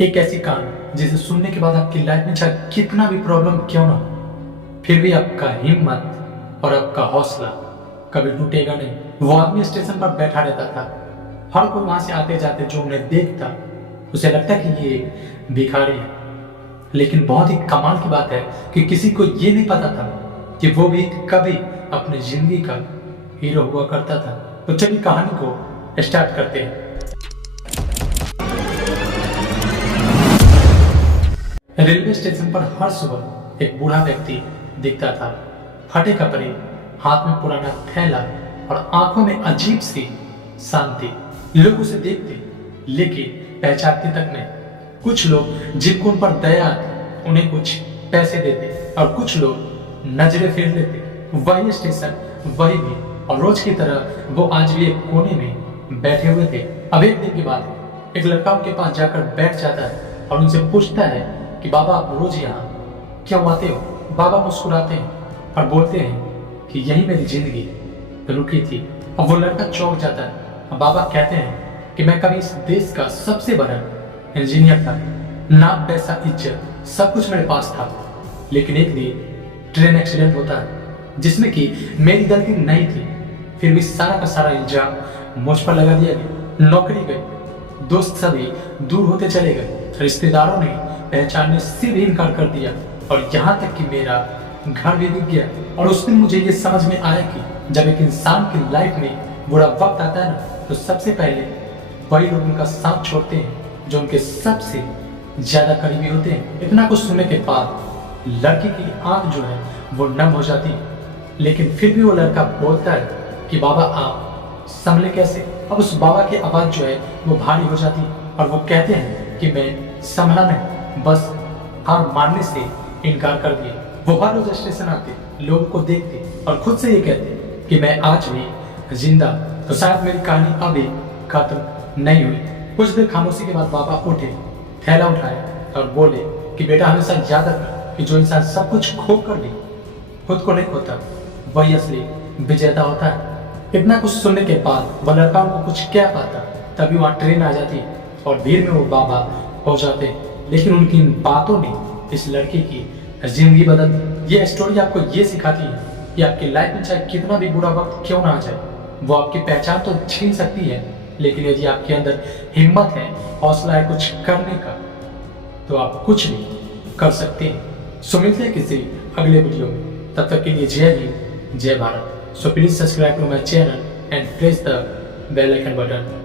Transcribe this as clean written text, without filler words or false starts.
एक ऐसी कहानी जिसे सुनने के बाद आपकी लाइफ में चाहे कितना भी प्रॉब्लम क्यों ना हो, फिर भी आपका हिम्मत और आपका हौसला कभी टूटेगा नहीं। वो आदमी स्टेशन पर बैठा रहता था। हर कोई वहां से आते जाते जो उन्हें देखता उसे लगता कि ये एक भिखारी है। लेकिन बहुत ही कमाल की बात है कि किसी को ये नहीं पता था कि वो भी कभी अपनी जिंदगी का हीरो हुआ करता था। तो चलिए कहानी को स्टार्ट करते हैं। रेलवे स्टेशन पर हर सुबह एक बूढ़ा व्यक्ति दिखता था। फटे कपड़े, हाथ में पुराना थैला और आंखों में अजीब सी शांति। लोग उसे देखते लेकिन पहचानते तक नहीं। कुछ लोग जिनको उन पर दया आती उन्हें कुछ पैसे देते और कुछ लोग नजरें फेर लेते। वही स्टेशन, वही भी, और रोज की तरह वो आज भी एक कोने में बैठे हुए थे। अब एक दिन की बात है, एक लड़का उनके पास जाकर बैठ जाता है और उनसे पूछता है कि बाबा आप रोज यहाँ क्यों आते हो। बाबा मुस्कुराते हैं और बोलते हैं कि यही मेरी जिंदगी रुकी थी। अब वो लड़का चौंक जाता है। अब बाबा कहते हैं कि मैं कभी इस देश का सबसे बड़ा इंजीनियर था, नाम, पैसा, इज्जत सब कुछ मेरे पास था। लेकिन एक दिन ट्रेन एक्सीडेंट होता है जिसमें कि मेरी गलती नहीं थी। फिर भी सारा का सारा इल्जाम मुझ पर लगा दिया गया। नौकरी गई, दोस्त सभी दूर होते चले गए, रिश्तेदारों ने पहचानने से भी इनकार कर दिया और यहाँ तक कि मेरा घर भी बिक गया। और उस दिन मुझे ये समझ में आया कि जब एक इंसान की लाइफ में बुरा वक्त आता है ना, तो सबसे पहले वही लोग उनका साथ छोड़ते हैं जो उनके सबसे ज्यादा करीबी होते हैं। इतना कुछ सुनने के बाद लड़की की आंख जो है वो नम हो जाती है। लेकिन फिर भी वो लड़का बोलता है कि बाबा आप संभले कैसे। अब उस बाबा की आवाज जो है वो भारी हो जाती है और वो कहते हैं कि मैं संभला नहीं, बस हार मानने से इनकार कर दिया। वो हर रोज स्टेशन आते, लोगों को देखते और खुद से ये कहते कि मैं आज भी जिंदा, तो शायद मेरी कहानी अभी खत्म नहीं हुई। कुछ देर खामोशी के बाद बाबा उठे, थैला उठाए और बोले कि बेटा हमेशा याद रखना कि जो इंसान सब कुछ खो कर भी खुद को नहीं खोता वही असली विजेता होता है। इतना कुछ सुनने के बाद वह लड़का उनको कुछ कह पाता, तभी वहाँ ट्रेन आ जाती और भीड़ में वो बाबा हो जाते। लेकिन उनकी इन बातों ने इस लड़की की जिंदगी बदल दी। ये स्टोरी आपको ये सिखाती है कि आपकी लाइफ में चाहे कितना भी बुरा वक्त क्यों ना आ जाए, वो आपकी पहचान तो छीन सकती है, लेकिन यदि आपके अंदर हिम्मत है, हौसला है कुछ करने का, तो आप कुछ भी कर सकते हैं। सो मिलते हैं किसी अगले वीडियो में। तब तक के लिए जय हिंद, जय Bharat. So please subscribe to my channel and press the bell icon button.